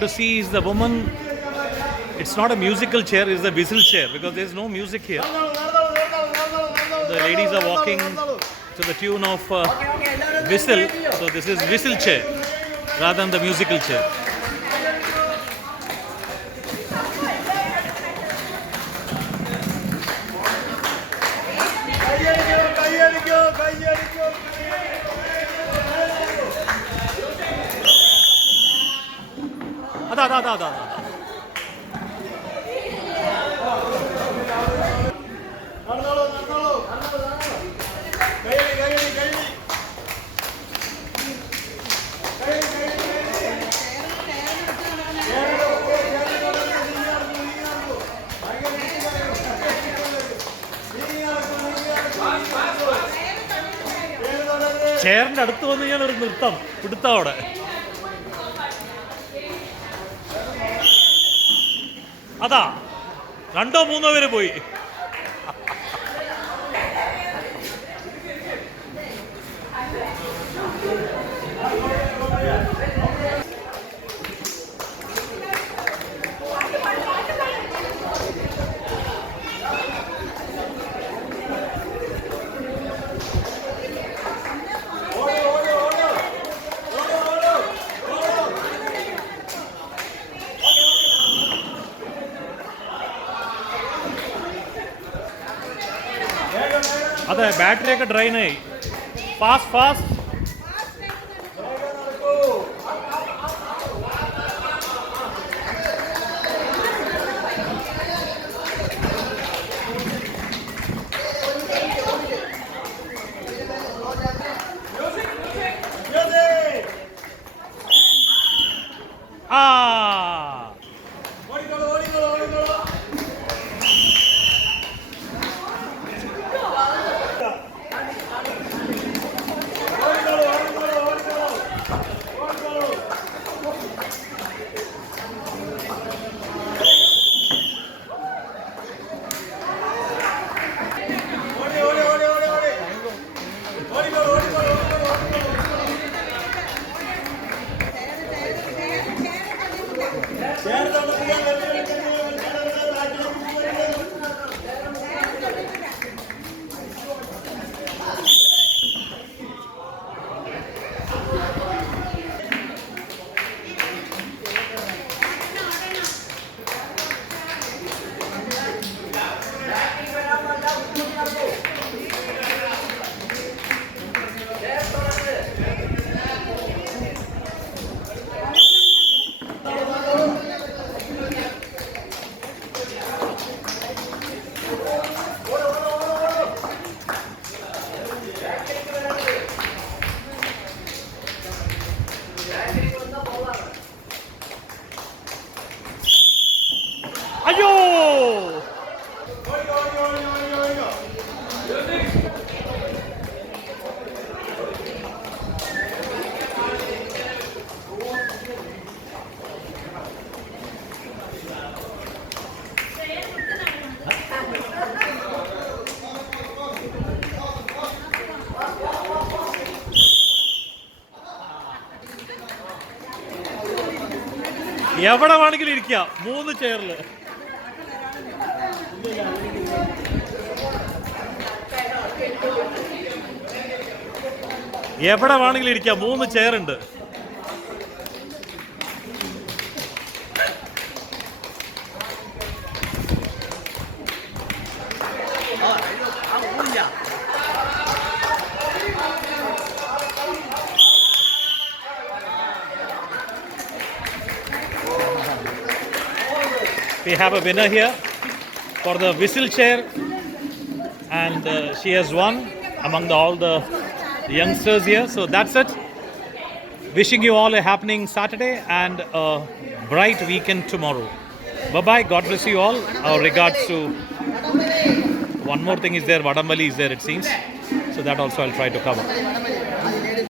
To see is the woman. It's not a musical chair, it's a whistle chair because there's no music here. The ladies are walking to the tune of whistle, so this is whistle chair rather than the musical chair. അതാ ചെയറിന്റെ അടുത്ത് വന്നു കഴിഞ്ഞാൽ ഒരു നൃത്തം പിടുത്തം അവിടെ. അതാ രണ്ടോ മൂന്നോ പേര് പോയി. അതെ, ബാറ്ററി ഒക്കെ ഡ്രെയിൻ ആയി. ഫാസ്റ്റ് അയ്യോ. എവിടെ വേണമെങ്കിലും ഇരിക്കാം, 3 ചെയറില്. എവിടെ വേണമെങ്കിലും ഇരിക്കാം, 3 ചെയറുണ്ട്. We have a winner here for the whistle chair, and she has won among all the youngsters here. So that's it. Wishing you all a happening Saturday and a bright weekend tomorrow. Bye-bye. God bless you all. Our regards to... One more thing is there. Vadambali is there, it seems. So that also I'll try to cover.